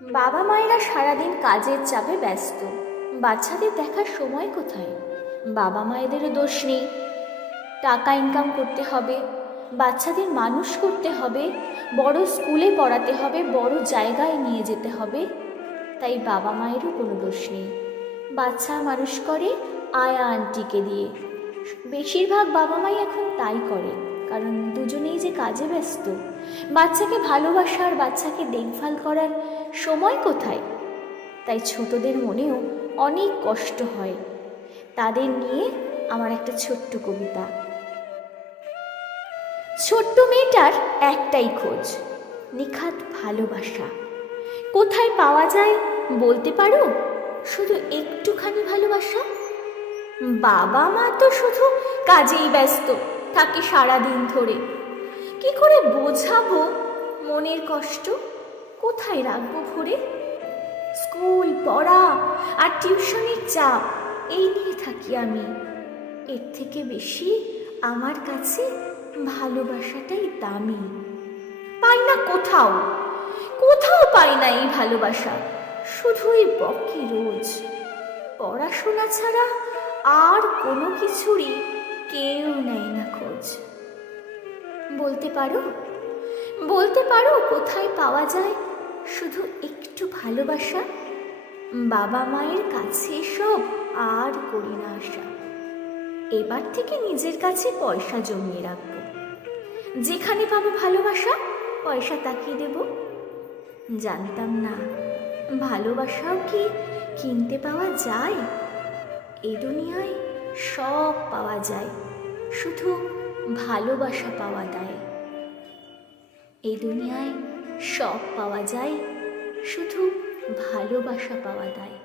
বাবা মায়েরা সারাদিন কাজের চাপে ব্যস্ত, বাচ্চাদের দেখার সময় কোথায়? বাবা মায়েদেরও দোষ নেই। টাকা ইনকাম করতে হবে, বাচ্চাদের মানুষ করতে হবে, বড় স্কুলে পড়াতে হবে, বড় জায়গায় নিয়ে যেতে হবে, তাই বাবা মায়েরও কোনো দোষ নেই। বাচ্চা মানুষ করে আয়া আন্টিকে দিয়ে। বেশিরভাগ বাবা মাই এখন তাই করে, কারণ দুজনেই যে কাজে ব্যস্ত। বাচ্চাকে ভালোবাসার, বাচ্চাকে দেখভাল করার সময় কোথায়? তাই ছোটদের মনেও অনেক কষ্ট হয়। তাদের নিয়ে আমার একটা ছোট্ট কবিতা। ছোট্ট মেয়েটার একটাই খোঁজ, নিখাত ভালোবাসা। কোথায় পাওয়া যায় বলতে পারো? শুধু একটুখানি ভালোবাসা। বাবা মা তো শুধু কাজেই ব্যস্ত থাকে সারাদিন ধরে। কি করে বোঝাবো মনের কষ্ট? কোথায় রাখবো ভরে? স্কুল, পড়া আর টিউশনের চাপ, এই নিয়ে থাকি আমি। এর থেকে বেশি আমার কাছে ভালোবাসাটাই দামি। পাই না কোথাও, কোথাও পাই না এই ভালোবাসা। শুধুই বকে রোজ। পড়াশোনা ছাড়া আর কোনো কিছুরই কেউ নেয় না খোঁজ। বলতে পারো, বলতে পারো কোথায় পাওয়া যায় শুধু একটু ভালোবাসা? বাবা মায়ের কাছে সব আর করি না আশা। এবার থেকে নিজের কাছে পয়সা জমিয়ে রাখবো। যেখানে পাবো ভালোবাসা, পয়সা তাকিয়ে দেব। জানতাম না ভালোবাসাও কি কিনতে পাওয়া যায়। এই দুনিয়ায় সব পাওয়া যায়, শুধু ভালোবাসা পাওয়া দায়। এই দুনিয়ায় সব পাওয়া যায়, শুধু ভালোবাসা পাওয়া দায়।